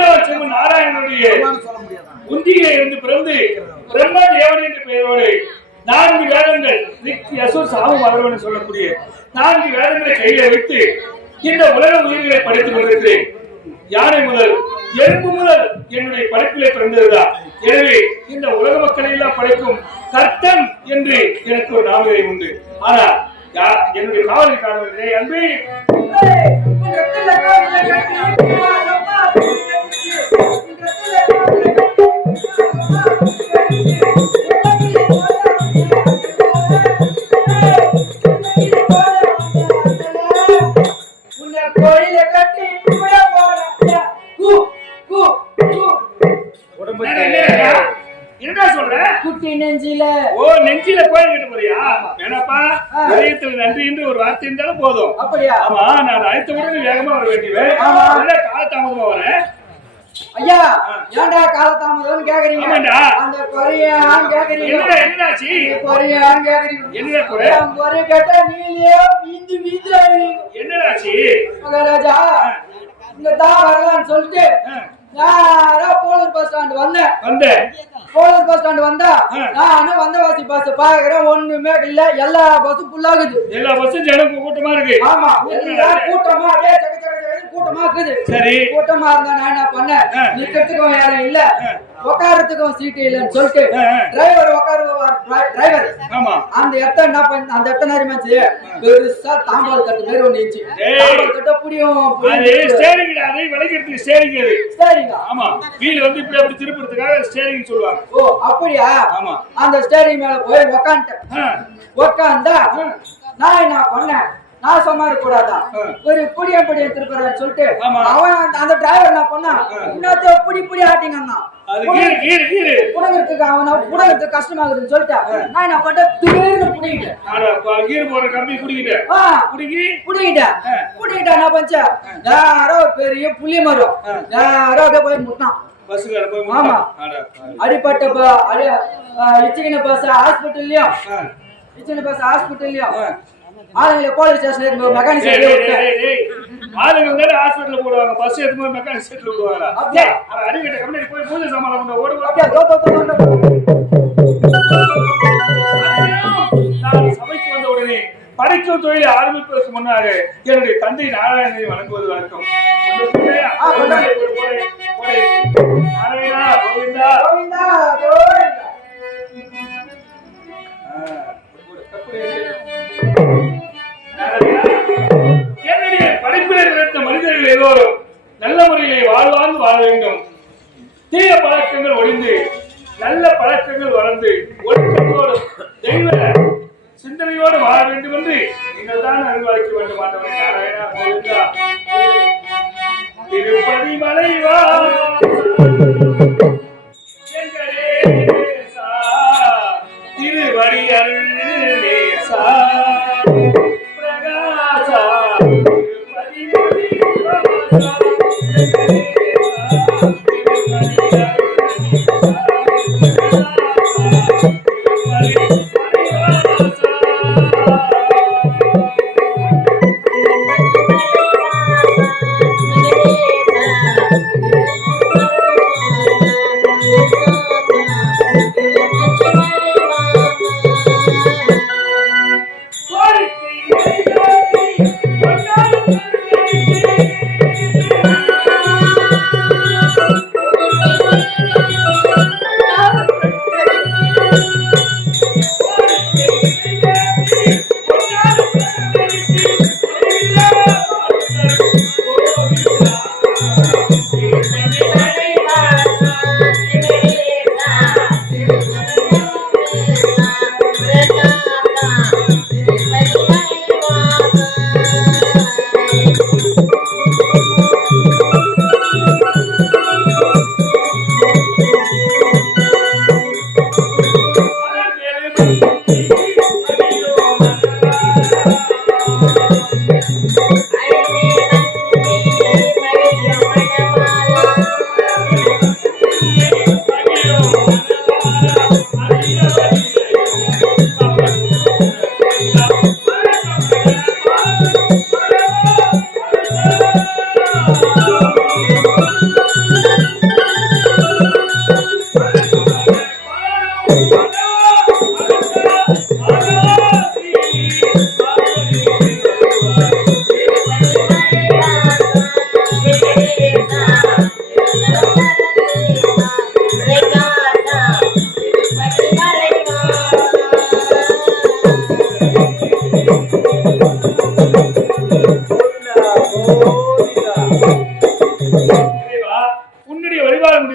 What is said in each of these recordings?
தாண்டவ நாராயணனுடைய குந்தியிலே இருந்து பிறந்து பிரம்ம தேவன் என்ற பெயரோடு 4 வேதங்கள் யசுர் சாமம் அவர்வன் சொல்லக்கூடிய 4 வேதங்களை கையில வைத்து இந்த உலக உயிர்களை படித்துக் கொண்டிருக்கிறேன். யானை முதல் எறும்பு முதல் என்னுடைய படைப்பிலே பிறந்ததுதான். எனவே இந்த உலக மக்களை எல்லாம் படைக்கும் கர்த்தன் என்று எனக்கு ஒரு நாமதை உண்டு. ஆனால் என்னுடைய காவலை காணவில்லை. அன்பே என்ன சொல்ற? குட்டி நெஞ்சில நெஞ்சில கோயில் கட்ட போறியா? வேணாப்பா, இதயத்தில் நன்றி என்று ஒரு வார்த்தை இருந்தாலும் போதும். அப்படியா? ஆமா, நான் அழைத்த உடனே வேகமா வர வேண்டியவன். காலதாமதமா வரேன். ஐயா, ஏன்டா காலதாமதம் கேக்குறீங்க? அந்த கொரியான் கேக்குறீங்க. என்னடாச்சு? கொரியான் கேக்குறீங்க. என்ன குறை? கொரிய கேட்டா நீலே வீந்து வீந்து என்னடாச்சு? மகாராஜா, இந்த வரலான்னு சொல்லிட்டு போலூர் பஸ் ஸ்டாண்ட் வந்தேன். போலூர் பஸ் ஸ்டாண்ட் வந்தா நானும் வந்தவாசி பஸ் பாக்குறேன், ஒண்ணுமே இல்ல. எல்லா பஸ்ஸும் ஃபுல்லாகுது. எல்லா பஸ்ஸும் ஜனம் கூட்டமா இருக்கு. ஆமா, கூட்டமா கூட்டமா இருக்குது. சரி, கூட்டமா இருந்தா நான் என்ன பண்ணேன், நிக்கிறதுக்கும் யாரும் இல்ல, உட்காரத்துக்கும் சீட்டு இல்லன்னு சொல்லிட்டு டிரைவர் டிரைவர் அந்த இடத்த என்ன பண்ண, அந்த இடத்த நேரமாச்சு பெருசா தாம்பால் கட்டு மாதிரி ஒண்ணு இருந்துச்சு. கட்ட புடியும் ஸ்டேரிங், அதை வளைக்கிறதுக்கு ஸ்டேரிங். அது ஸ்டேரிங். ஆமா, வீல் வந்து இப்படி அப்படி திருப்புறதுக்காக ஸ்டேரிங் சொல்லுவாங்க. ஓ அப்படியா? ஆமா. அந்த ஸ்டேரிங் மேல போய் உட்காந்துட்டேன். உட்காந்தா நான் என்ன பண்ணேன், நான் சும்மா இருக்க கூடாதா, ஒரு புடிய திருப்பறன்னு சொல்லிட்டு அவன் அந்த டிரைவர் என்ன பண்ணா, இன்னொருத்த புடி ஆட்டிங்கன்னா புடங்கிறதுக்கு அவனை புடங்கிறதுக்கு கஷ்டமாகுதுன்னு சொல்லிட்டு நான் என்ன பண்ணேன், திடீர்னு புடிக்கிட்டேன். என்ன பண்ணேன், யாரோ பெரிய புளிய மரம் யாரோ அப்படியே போய் முட்டான். ஆமா, அடிப்பட்ட இச்சிக்கின பஸ் ஹாஸ்பிட்டல்லயும் ஆளுங்க போலீஸ் ஸ்டேஷன்ல மெக்கானிக் ஆளுங்க வந்து ஹாஸ்பிடல்ல போடுவாங்க, பஸ் எடுத்து மெக்கானிக் ஸ்டேஷன்ல போடுவாங்க. அப்படியே அடிக்கிட்ட கம்பெனி போய் பூஜை சாமான் கொண்டு ஓடுவாங்க. நான் சபைக்கு வந்த உடனே படைக்கும் தொழிலை ஆரம்பிப்பதற்கு முன்னாக என்னுடைய தந்தை நாராயணனை வணங்குவது வழக்கம். என்னுடைய படைப்பில் இருந்த மனிதர்கள் எல்லோரும் நல்ல முறையிலே வாழ்வாங்கு வாழ வேண்டும். தீய பழக்கங்கள் ஒழிந்து நல்ல பழக்கங்கள் வளர்ந்து ஒழுக்கத்தோடு தெய்வ சிந்தனையோடு வாழ வேண்டும் என்று நீங்கள் தான் அருள்வாய்க்க வேண்டும். ஆண்டவரே நாராயணா கோவிந்தா. திருப்பதி மலைவா திருவடி அருளேசா பிரகாசா திருப்பதி மலைவா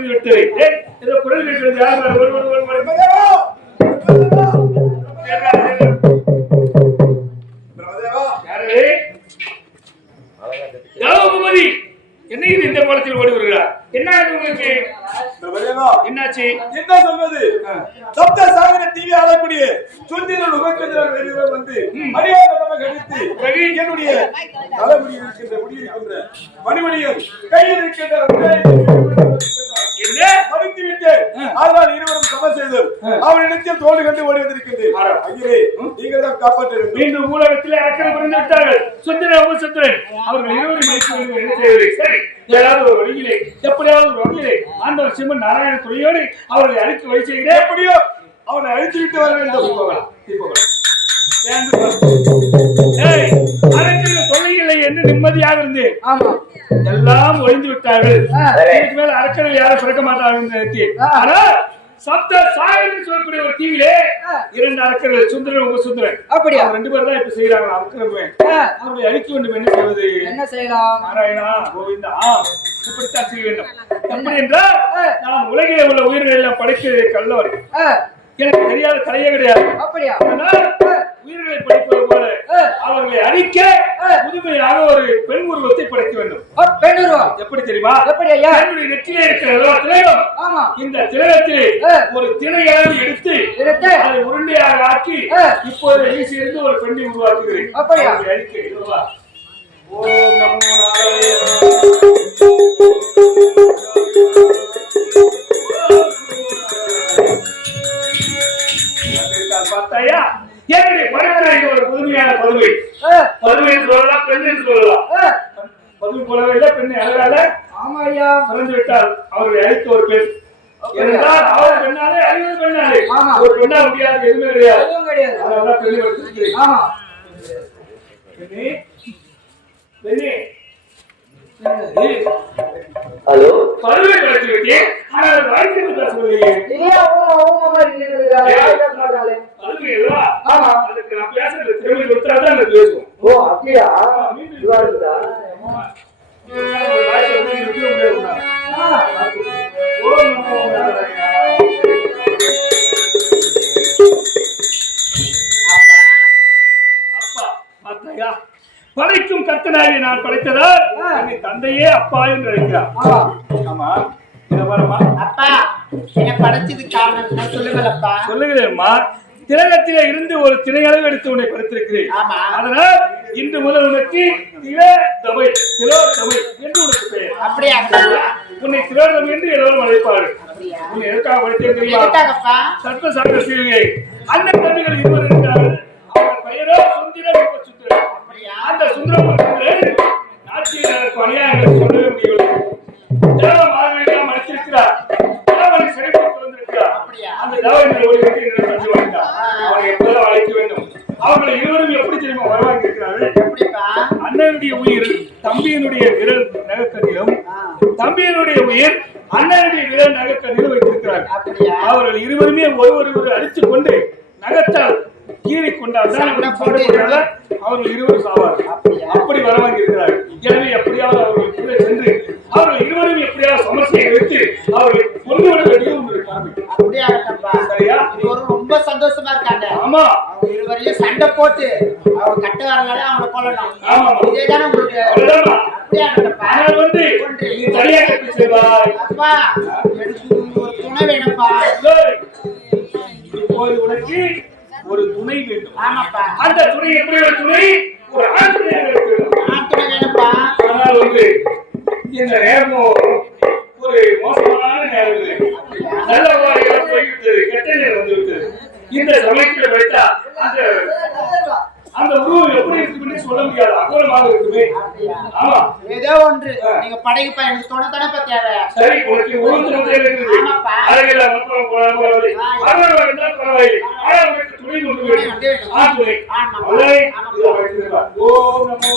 முடிந்து விட்டது. ஏதோ குரல் கேட்கிறது. யார் என்ன இது இந்த கோலத்தில் ஓடி வருகிறார்? என்ன உங்களுக்கு என்னாச்சு? என்ன சொல்வது? சப்த சாகர டிவி ஆளக்கூடிய சுந்தரன் உபகேந்திரன் வெளியில வந்து மரியாதை கடித்து என்னுடைய தலைமுடி இருக்கின்ற முடியிருக்கின்ற மணிமணியும் கையில் இருக்கின்ற மறுத்து விட்டு அதனால் இருவரும் சம செய்தோம். அவரிடத்தில் தோல்வி கண்டு ஓடி வந்திருக்கின்றேன். ஐயரே, நீங்கள் தான் காப்பாற்ற வேண்டும். மீண்டும் ஊழகத்தில் அக்கறை புரிந்து விட்டார்கள். சுந்தரன் சுந்தரன் அவர்கள் இருவரும் மதிப்பு என்ன செய்வது? சரி, ஏதாவது ஒரு வழியிலே, எப்படியாவது ஒரு வழியிலே ஆண்டவர் சிம்மன் நாராயண துறையோடு அவர்களை அழித்து வழி செய்கிறேன். எப்படியோ அவனை அழித்து விட்டு வர வேண்டும். தொழில்களை என்று நிம்மதியாக இருந்து எல்லாம் ஒழிந்து விட்டார்கள். இதுக்கு மேல அரக்கர்கள் யாரும் பிறக்க மாட்டார்கள். ஆனால் சப்த சாகரம் சொல்லக்கூடிய ஒரு தீவிலே 2 அரக்கர்கள் சுந்தரன் உபசுந்தரன் அப்படியே 2 பேர் தான் இப்ப செய்யறாங்க. அவர்களை அழிக்க வேண்டும். என்ன செய்வது? என்ன செய்யலாம்? நாராயணா கோவிந்தா இப்படித்தான் செய்ய வேண்டும். எப்படி என்றால் நான் உலகிலே உள்ள உயிர்கள் எல்லாம் படைக்கிறது கல்லவர். எனக்கு தெரியாத தலையே கிடையாது. அப்படியா? உயிர்களை படைப்பது போல அவர்களை அழிக்க புதுமையாக ஒரு பெண் உருவத்தை படைக்க வேண்டும். பெண் உருவம் எப்படி தெரியுமா? எப்படி ஐயா? என்னுடைய நெற்றியிலே இருக்கிற திலகம். ஆமா, இந்த திலகத்தில் ஒரு திணையளவு எடுத்து அதை உருண்டையாக ஆக்கி இப்போது ஈசியிலிருந்து ஒரு பெண்ணை உருவாக்குகிறேன். அப்படியா? அழிக்க ஓம் நமோ பார்த்தாயா? என்னுடைய படைப்புரை ஒரு புதுமையான பதுமை. பதுமை சொல்லலாம், பெண் சொல்லலாம். பதுமை போலவே இல்லை, பெண்ணை அழகால மறந்து விட்டால் அவர்களை அழித்த ஒரு பெண். என்றால் அவர் பெண்ணாலே அழிவது பெண்ணாலே ஒரு பெண்ணா முடியாது, எதுவுமே கிடையாது. அதனால பெண்ணை வச்சிருக்கிறேன். பெண்ணே ஹலோ, பதுமை படைத்து விட்டேன். ஆனால் வாழ்க்கை பேசுவதையே அதுக்கு நான் பேசுறது திறமை கொடுத்தாதான் பேசுவோம். ஓ அப்படியா? படைக்கும் கர்த்தனாகி நான் படைத்ததால் என்னை தந்தையே அப்பா என்று அழைக்கிறார். ஆமா, அப்பா என்ன படைச்சது காரணம் சொல்லுங்களப்பா. சொல்லுகிறேன்மா. திலகத்திலே இருந்து ஒரு திணையளவு எடுத்து உன்னை படைத்திருக்கிறேன். அதனால் இன்று முதல் உனக்கு திலோதமை என்று உனக்கு பெயர். அப்படியா? உன்னை திலோதமை என்று எல்லோரும் அழைப்பார்கள். உன்னை எதற்காக படைத்தேன் தெரியுமா? சர்வ சாகர சீர்கை அண்ணன் தம்பிகள் இருவர் இருக்கிறார்கள். அவர் பெயரோ சுந்தரம் சுந்தரன். அந்த சுந்தரம் சுந்தரன் நாட்டில் அநியாயங்களை சொல்லவே முடியவில்லை. தேவமானவெல்லாம் அழைத்திருக்கிறார். தேவனை சிறைப்படுத்தி வந்திருக்கிறார். அந்த தேவனை அவனை எப்போதும் அழைக்க வேண்டும். அவர்களை இருவரும் எப்படி தெரியுமா வரவாங்கி இருக்கிறார்கள்? அண்ணனுடைய உயிர் தம்பியினுடைய விரல் நகக்கண்ணிலும், தம்பியினுடைய உயிர் அண்ணனுடைய விரல் நகக்கண்ணிலும் வைத்திருக்கிறார்கள். அவர்கள் இருவருமே ஒருவர் அடித்துக் கொண்டு நகத்தால் கீறி கொண்டால் அவர்கள் இருவரும் சாவார்கள். அப்படி வரவாங்கி இருக்கிறார்கள். எனவே எப்படியாவது அவர்கள் சென்று அவர்கள் இருவரும் எப்படியாவது சமர்சியை வைத்து அவர்களை கொண்டுவிட வேண்டிய சரியா? ரொம்ப சந்தோஷமா இருக்காங்க. ஆமா, அவங்க இருவரையும் சண்டை போட்டு அவங்க கட்ட வரல அவங்களை கொல்லணும். ஆமா, இதேதானே உங்களுக்கு? அப்பா எனக்கு ஒரு துணை வேணும்ப்பா. இப்போது உனக்கு ஒரு துணை வேண்டும். ஆமாப்பா. அந்த துணை எப்படி ஒரு துணை? ஒரு ஆண் துணை வேணும்ப்பா. ஆனால் வந்து இந்த நேரமும் ஒரு மோசமான நேரம். நல்ல போய்விட்டது, கெட்ட நேரம் வந்து விட்டது. இந்த சமயத்தில் வைத்தா அந்த உருவம் எப்படி இருக்குன்னு சொல்ல முடியாது. அகோரமாக இருக்குமே. ஆமா, ஏதோ ஒன்று நீங்க படையப்பா எனக்கு துணை தேவை. சரி, உனக்கு உருவத்து இருக்குது. அழகில மொத்தம் பரவாயில்லை. உனக்கு துணை கொண்டு வேண்டும். ஓம் நமோ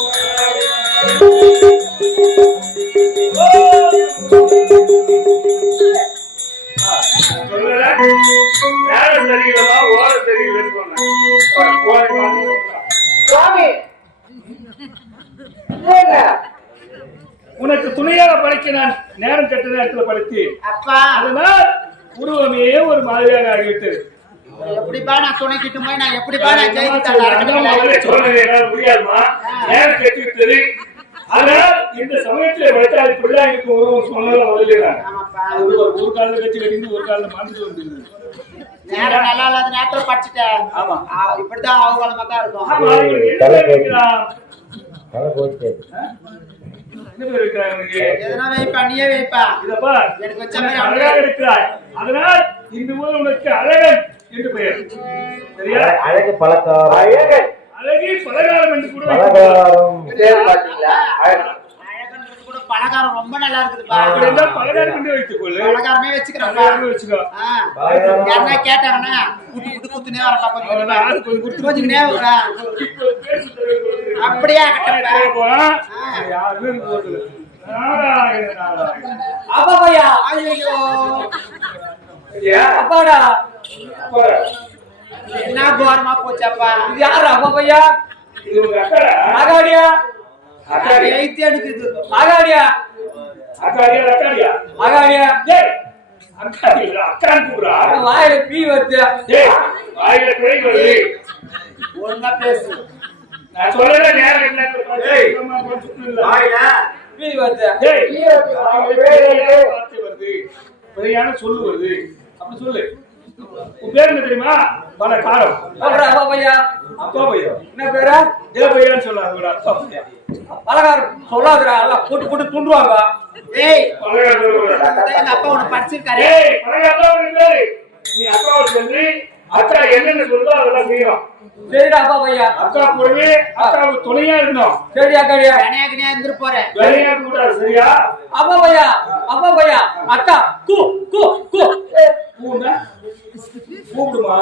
உனக்கு துணையாக படைக்க நான் நேரம் கெட்ட நேரத்துல படுத்தி அப்பா அதனால் உருவமே ஒரு மாதிரியாக ஆகிவிட்டது. எப்படிப்பா நான் துணைக்கிட்டு போய் நான் எப்படிப்பா நான் ஜெயித்து சொல்ல முடியாதுமா, நேரம் கெட்டு விட்டது. ஆனால் இந்த சமயத்துல வைத்தால் இப்படிதான் எனக்கு உருவம் சொன்னதை முதல்ல ஒரு காலில் கட்சி கட்டிட்டு ஒரு காலில் மாந்துட்டு வந்துருது. நேரம் நல்லா இல்லாத நேரத்துல படிச்சுட்டேன். ஆமா இப்படிதான் அவகாலமா தான் இருக்கும். என்ன பேர் இருக்கிறாங்க உனக்கு? எதனா வைப்பா, நீயே வைப்பா. இதப்பா எனக்கு வச்ச மாதிரி அழகாக இருக்கிறாய். அதனால் இந்த ஊர் உனக்கு அழகன் என்று பெயர். சரியா? அழகு பழக்கம் அழகி பலகாரம் என்று கூட அழகன்றது கூட பலகாரம் ரொம்ப நல்லா இருக்குதுப்பா. அப்படி இருந்தா பலகாரம் என்று வைத்துக் கொள்ளு. பலகாரமே வச்சுக்கிறேன் வச்சுக்கோ. யாருன்னா கேட்டாங்கன்னா குட்டு குட்டு குத்துனே வரப்பா கொஞ்சம் கொஞ்சம் அப்படியே போறான் யாருமே போறது. அப்பா ஐயோ அப்பாடா என்ன கோரமா போச்சப்பா. இது யாரு அப்பா பையா? இது உங்க அக்கா? ஆகாடியா எயித்து எடுக்குது. ஆகாடியா அக்காடியா அக்காடியா ஆகாடியா டேய் அக்காடியா அக்கான் கூடா வாயில பீ வருது. டேய் வாயில பேய் வருது. ஒழுங்கா பேசு. நான் சொல்லல நேரம் என்ன டேய் வாயில பீ வருது. டேய் வார்த்தை வருது. பெரியான சொல்லு வருது. அப்படி சொல்லு. உன் பேர் என்ன தெரியுமா? பலகாரம். அப்பா பையா அப்பா பையா என்ன பேரா? தேவையான்னு சொல்லாத அப்பா பையா. பலகாரம் சொல்லாதடா, எல்லாம் போட்டு போட்டு துண்டுவாங்க. ஏய் பலகாரம் சொல்லுடா. எங்க அப்பா உன்னை படிச்சிருக்காரு. ஏய் பலகாரம் தான் உனக்கு. நீ அக்காவை சொல்லி அக்கா என்னென்ன சொல்லுதோ அதெல்லாம் செய்யணும். சரிடா அப்பா பையா. அக்கா கூடவே அக்காவுக்கு துணையா இருக்கணும். சரி அக்காடியா வினையாக்கினே இருந்து போறேன். வேலையா கூடாது. சரியா? அப்பா பையா அக்கா கூ கூ கூ கூண்டா கூப்பிடுமா?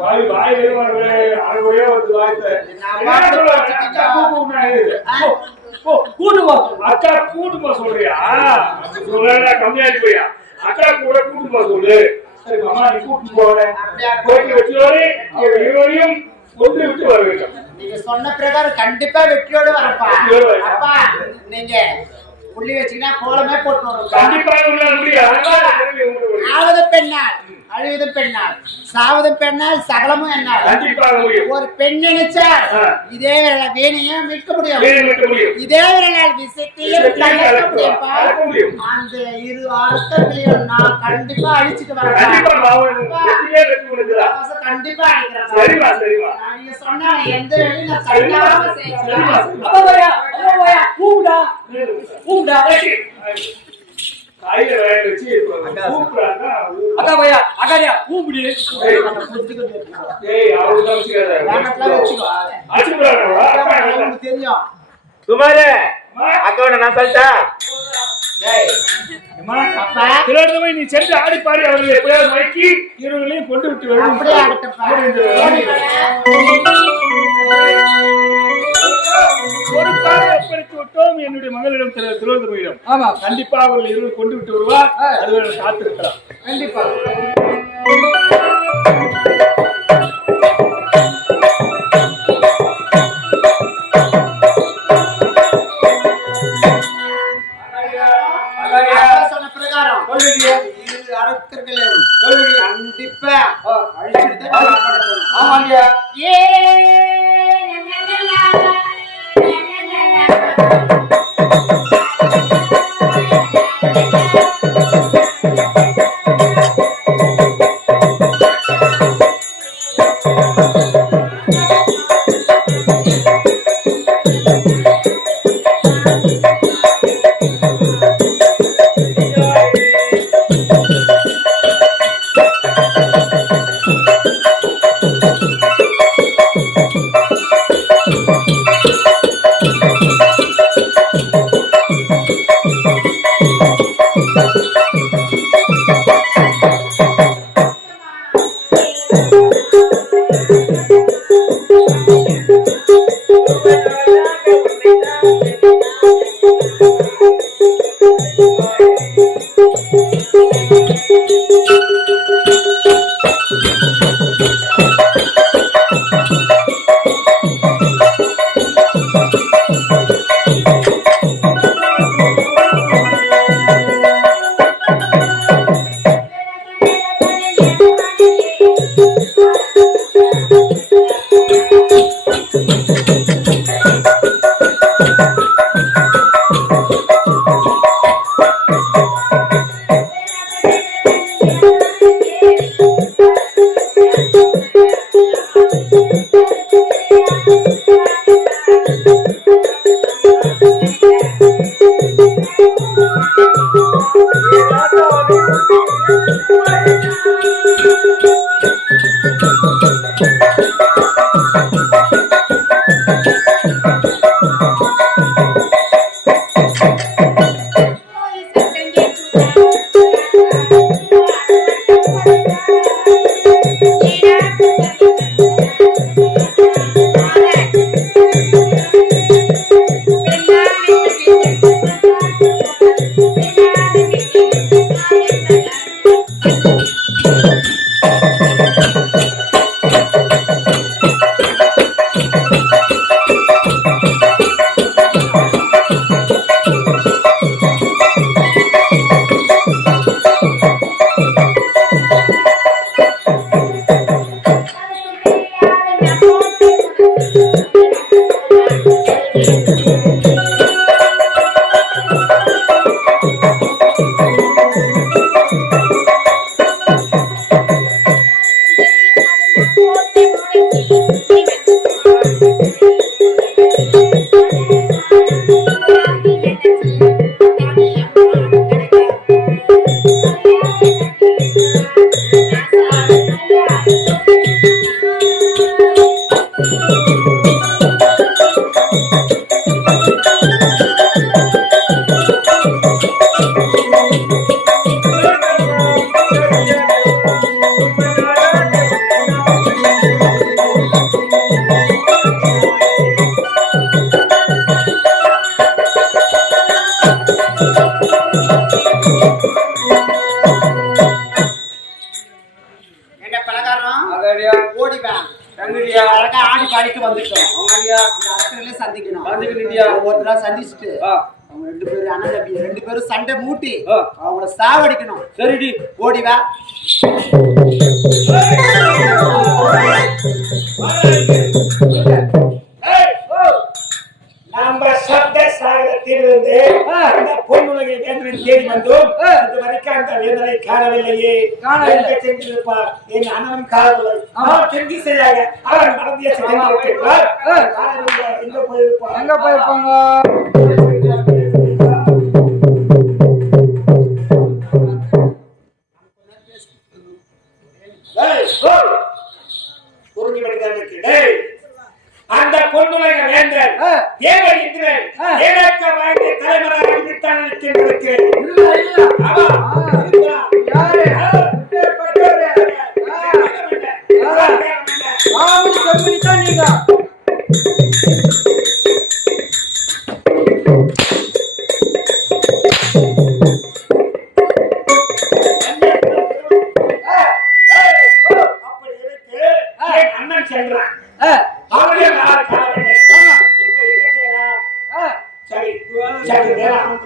வாய் வாயிலே வரவே அழகே வந்து வாய்த்த கூட்டுமா அக்கா கூட்டுமா சொல்றியா? சொல்ல கம்மியாகி போயா? அக்கா கூட கூட்டுமா சொல்லு. சரி மாமா நீ கூட்டு போறேன் போயிட்டு வச்சுயோடு இருவரையும் ஒன்று விட்டு வர வேண்டும். நீங்க சொன்ன பிரகாரம் கண்டிப்பா வெற்றியோடு வரப்பா. அப்பா நீங்க புள்ளி வச்சீங்கன்னா கோலமே போட்டு வரும். கண்டிப்பாக முடியாது. ஆவது பெண்ணால் அழுவது பெண்ணால் சாவது பெண்ணால் சகலமும் என்னால். கண்டிப்பாக முடியும். ஒரு பெண் நினைச்சா இதே விரல வேணையும் மீட்க முடியும். இதே விரலால் விசைத்தையும் கலக்க முடியும். அந்த இரு அர்த்தங்களையும் நான் கண்டிப்பா அழிச்சிட்டு வரேன். கண்டிப்பா அழிக்கிறேன். நீங்க சொன்னா எந்த வேலையும் நான் சரியாக செய்யறேன். கூப்பிடா கூப்பிடா காயில வாயில வச்சு கூப்பிடுறாங்க. அக்கா பையா அக்காடியா கூப்பிடு. ஏய் அவளுதான் வச்சுக்கோ. அச்சுக்குறாங்க தெரியும். குமாரே அக்காவோட நான் சொல்லிட்டா. திரட்டமை நீ சென்று ஆடி பாடி அவர்களை எப்படியாவது நோக்கி இருவர்களையும் கொண்டு விட்டு வேண்டும். ஒரு காலம் ஒப்படைத்து விட்டோம் என்னுடைய மகளிடம் திரௌபதியிடம். ஆமா கண்டிப்பா அவர்கள் இருவர் கொண்டு விட்டு வருவார். அதுவரை காத்திருக்கலாம். கண்டிப்பா சொன்ன பிரகாரம் கண்டிப்பா அழிச்சிட்டு ஆமாங்க. பாடிக்கு வந்துட்டோம். ஆமாடியா. அந்த அரசர்களே சந்திக்கணும். சந்திக்கணும்டியா. ஒவ்வொருத்தரா சந்திச்சுட்டு அவங்க 2 பேரும் அண்ணன் தம்பி 2 பேரும் சண்டை மூட்டி அவங்கள சாவடிக்கணும். சரிடி. ஓடி வா. நம்ம சப்த சாகரத்திலிருந்து அந்த பொன்னுலகை வேந்தனை தேடி வந்தோம். இது வரைக்கும் அந்த வேந்தனை காணவில்லையே. எங்க சென்றிருப்பார்? என் அண்ணன் காணவில்லை. அவர் செந்திசையாக அவர் நடந்திய சென்றிருப்பார். எங்க போயிருப்பார்? எங்க போயிருப்பாங்க? அந்த பொன்னுலக வேந்தன் தேவர் இந்திரன் ஏழக்க வாழ்க்கை தலைவராக இருந்துத்தான் இருக்கின்றேன். அண்ணன் சென்றான். அவரே நான் காணவில்லை. சரி சரி நேரம்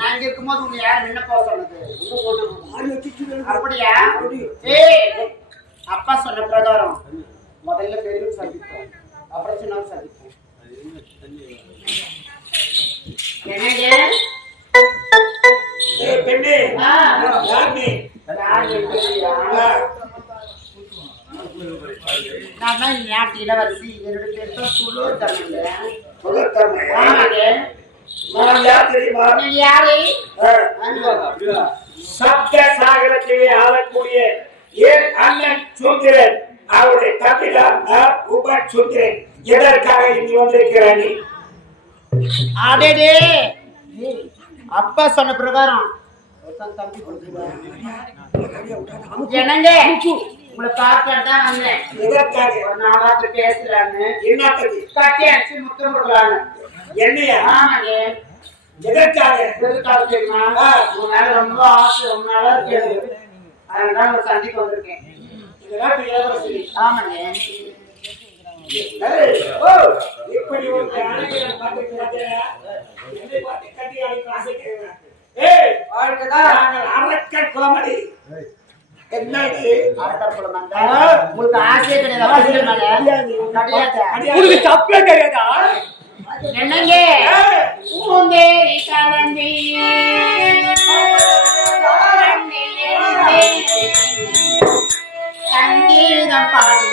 நாங்க இருக்கும்போது உன்னை யார் என்ன போக சொன்னது? அப்படியா? அப்பா சொன்ன பிரகாரம் முதல்ல பெரியவர் சந்திப்போம், அப்புறம் சின்னவர் சந்திப்போம். நான் நாட்டு இளவரசி. என்னுடைய பேர் சுலோத்தமை. சப்த சாகரத்திலே ஆளக்கூடிய என் அண்ணன் சுந்தரன், அவருடைய தம்பிதான் உப சுந்தரன். எதற்காக இங்கு வந்திருக்கிறான்? அடடே, அப்பா சொன்ன பிரகாரம் என்னங்க உங்களை பார்க்கத்தான் வந்தேன். ஒரு நாளாச்சு பேசலான்னு. கட்டி அடிச்சு முத்தம் கொடுக்கலான்னு. என்னையா? ஆமாங்க. எதற்காக தெரியுமா? உங்க மேல ரொம்ப ஆசை, ரொம்ப நாளா இருக்கு. அதனால உங்க சந்திக்கு வந்திருக்கேன். ஆமாங்க. இப்படி ஒரு கட்டி அடிக்க ஆசைக்கிறேன். அரக்கர் குளமடி என்னது? அரக்கர் குளம் உங்களுக்கு ஆசையே கிடையாது. தப்பே கிடையாதா? என்னங்க பூந்தேரி கலந்தி சங்கீதம் பாடி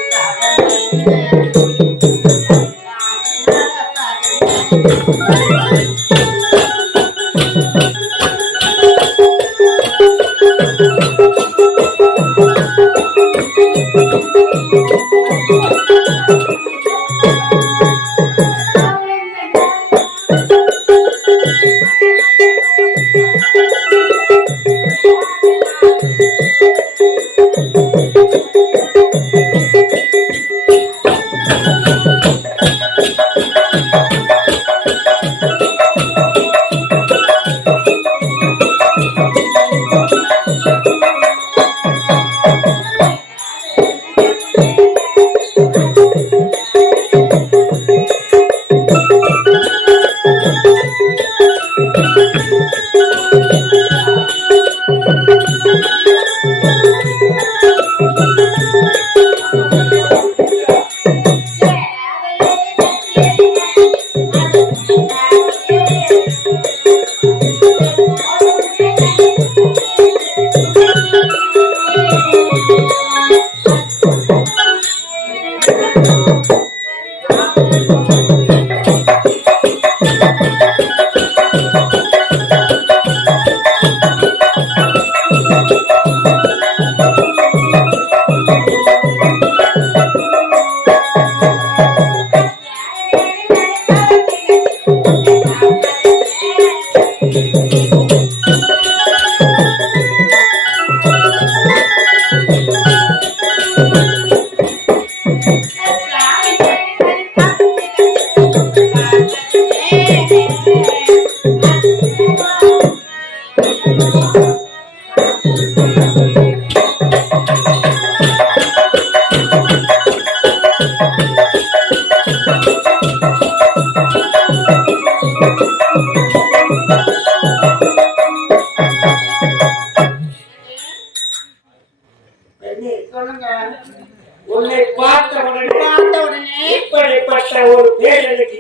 உன்னை பார்த்த உடனே இப்படிப்பட்ட ஒரு பேரழகி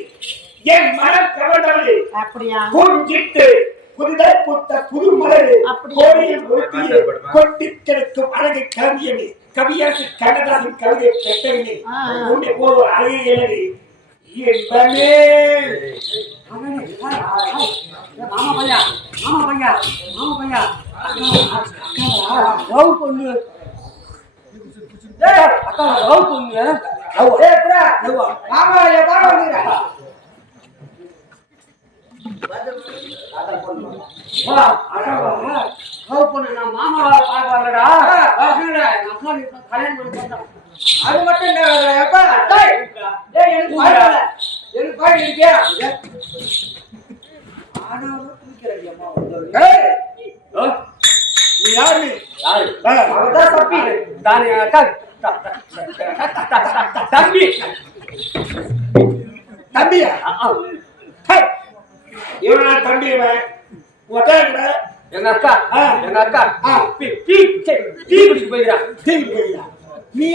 என் மனம் கவர்ந்தவளே. அப்படியா? பூஞ்சிட்டு புதிதாய் பூத்த புது மலர் கோடியில் கொட்டி கிடக்கும் அழகை கவியனே, கவியாசி கண்ணதாசின் கவிதை பெற்றவனே, உன்னை போல் ஒரு அழகை எழுதி என்பனே. மாமா பையா, மாமா பையா, மாமா பையா, லவ் பொண்ணு, அக்கா லவ் பொண்ணு, மாமா லவ் பொண்ணு நான் மாமாவை பார்க்கலடா. கல்யாணம் பண்ணி அது மட்டும் எனக்கு பாய் இருக்கியா? நீ யாரு? அவதான் தப்பி தானே அக்கா தம்பி தம்பியா? இவனா தம்பி? எங்க அக்கா டீ குடிக்க போய்கிறான். நீ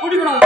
குடிக்கணும்.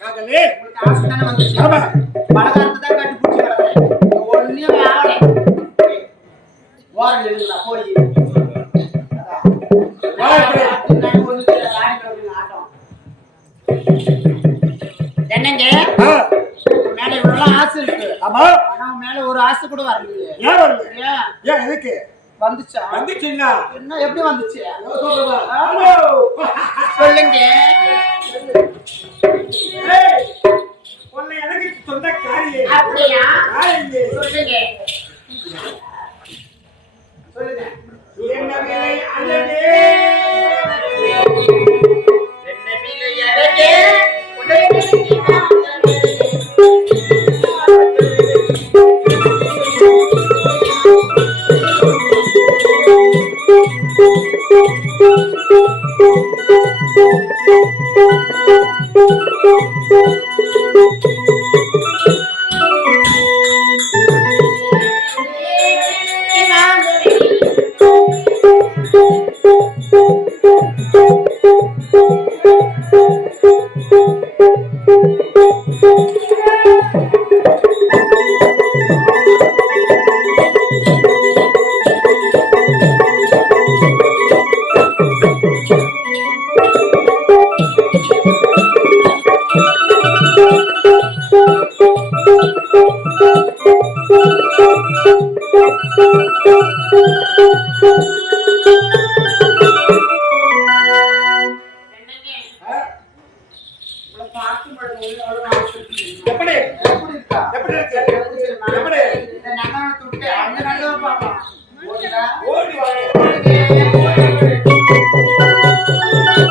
காதலே, உங்களுக்கு ஆசை தானே வந்துச்சு? ஆமா. பலகாரத்தை தான் கட்டி பிடிச்சி கிடக்குறேன். ஒண்ணுமே ஆகலை. ஓரம் நில்லுங்களா, போய். என்னங்க ஆ, மேல இவ்வளவு ஆசை இருக்கு. ஆமா. ஆனா உன் மேல ஒரு ஆசை கூட வரலையே. ஏன் வரல? ஏன் ஏன் எதுக்கு வந்துச்சா? வந்துச்சுன்னா என்ன எப்படி வந்துச்சு? சொல்றதா? ஹலோ. சொல்லுங்க. ஏய், உன்னை எனக்கு சொந்த காரியே. அப்படியா? காரியே. சொல்லுங்க. சொல்லுங்க. என்ன விலை அல்லது? என்ன மீது எதற்கு? உடனே எப்படி? எப்படி இருக்கு? எப்படி?